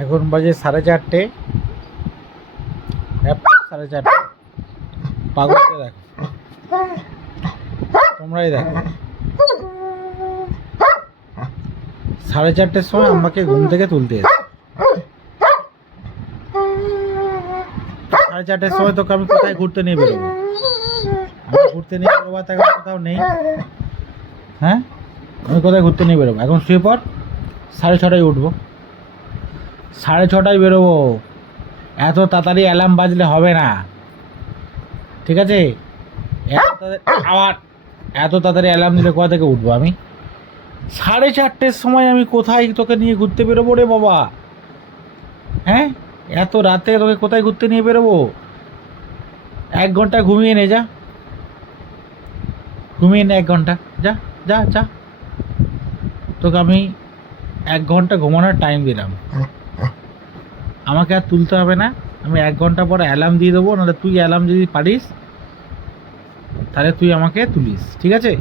এখন বাজে সাড়ে চারটে। সাড়ে চারটে। পাগলকে দেখো। তোমরাই দেখো। সাড়ে চারটের সময় আমাকে ঘুম থেকে তুলতে এসে। সাড়ে চারটের সময় তোকে আমি কোথায় ঘুরতে নিয়ে বেরোবো? আমি ঘুরতে নিয়ে বেরোবো তো এখন কোথাও নেই। হ্যাঁ? আমি কোথায় ঘুরতে নিয়ে বেরোবো? এখন শুয়ে পর সাড়ে ছটায় উঠবো। সাড়ে ছটায় বেরোবো। এত তাড়াতাড়ি অ্যালার্ম বাজলে হবে না। ঠিক আছে? আবার এত তাড়াতাড়ি অ্যালার্ম দিলে কোথা থেকে উঠবো আমি? সাড়ে চারটের সময় আমি কোথায় তোকে নিয়ে ঘুরতে বেরোবো রে বাবা? হ্যাঁ? এত রাতে তোকে কোথায় ঘুরতে নিয়ে বেরোবো? এক ঘণ্টা ঘুমিয়ে নে, যা। ঘুমিয়ে নে এক ঘণ্টা। যা যা যা। তোকে আমি এক ঘণ্টা ঘুমানোর টাইম দিলাম। আমাকে আর তুলতে হবে না। আমি এক ঘণ্টা পরে অ্যালার্ম দিয়ে দেবো, নাহলে তুই অ্যালার্ম যদি পারিস, তাহলে তুই আমাকে তুলিস, ঠিক আছে?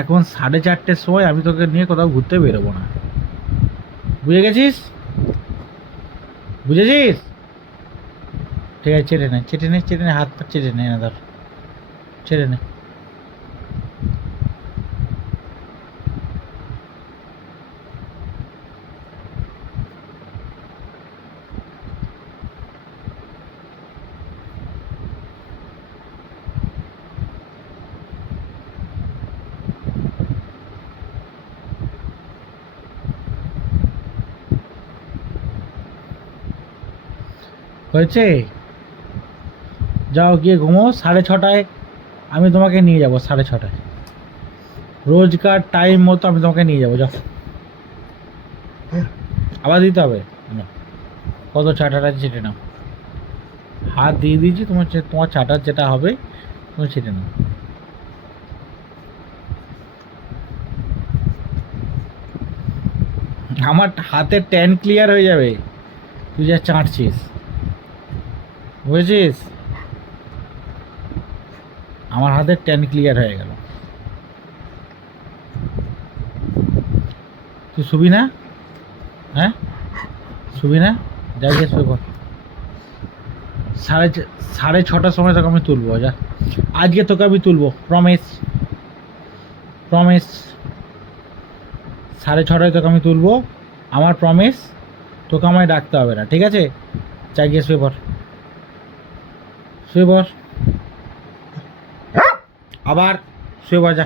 এখন সাড়ে চারটের সময় আমি তোকে নিয়ে কোথাও ঘুরতে বেরোবো না। বুঝে গেছিস? বুঝেছিস? ঠিক আছে চেটে নে চেটে নে চেটে নে, হাত পা চেটে নে না ধর চেটে নে। হয়েছে? যাও গিয়ে ঘুমো, সাড়ে ছটায় আমি তোমাকে নিয়ে যাব, সাড়ে ছটায়। রোজকার টাইম মতো আমি তোমাকে নিয়ে যাব, যাও। আবার দিতে হবে? কত চাটার আছে সেটা নাও। হাত দিয়ে দিয়েছি, তোমার তোমার চাটার যেটা হবে, তুমি সেটা নাও। আমার হাতের ট্যান ক্লিয়ার হয়ে যাবে। তুই যা চাটছিস। বুঝেছিস? আমার হাতের ট্যান ক্লিয়ার হয়ে গেল। তুই শুবি না? হ্যাঁ? শুবি না? যাই গিয়ে শুয়ে সাড়ে সাড়ে ছটার সময় তোকে আমি তুলবো, যা। আজকে তোকে আমি তুলবো প্রমেশ প্রমেশ সাড়ে ছটায় তোকে আমি তুলবো, আমার প্রমেশ তোকে আমায় ডাকতে হবে না, ঠিক আছে? যা গিয়ে শুয়ে শুয়ে বস। আবার শুয়ে যা।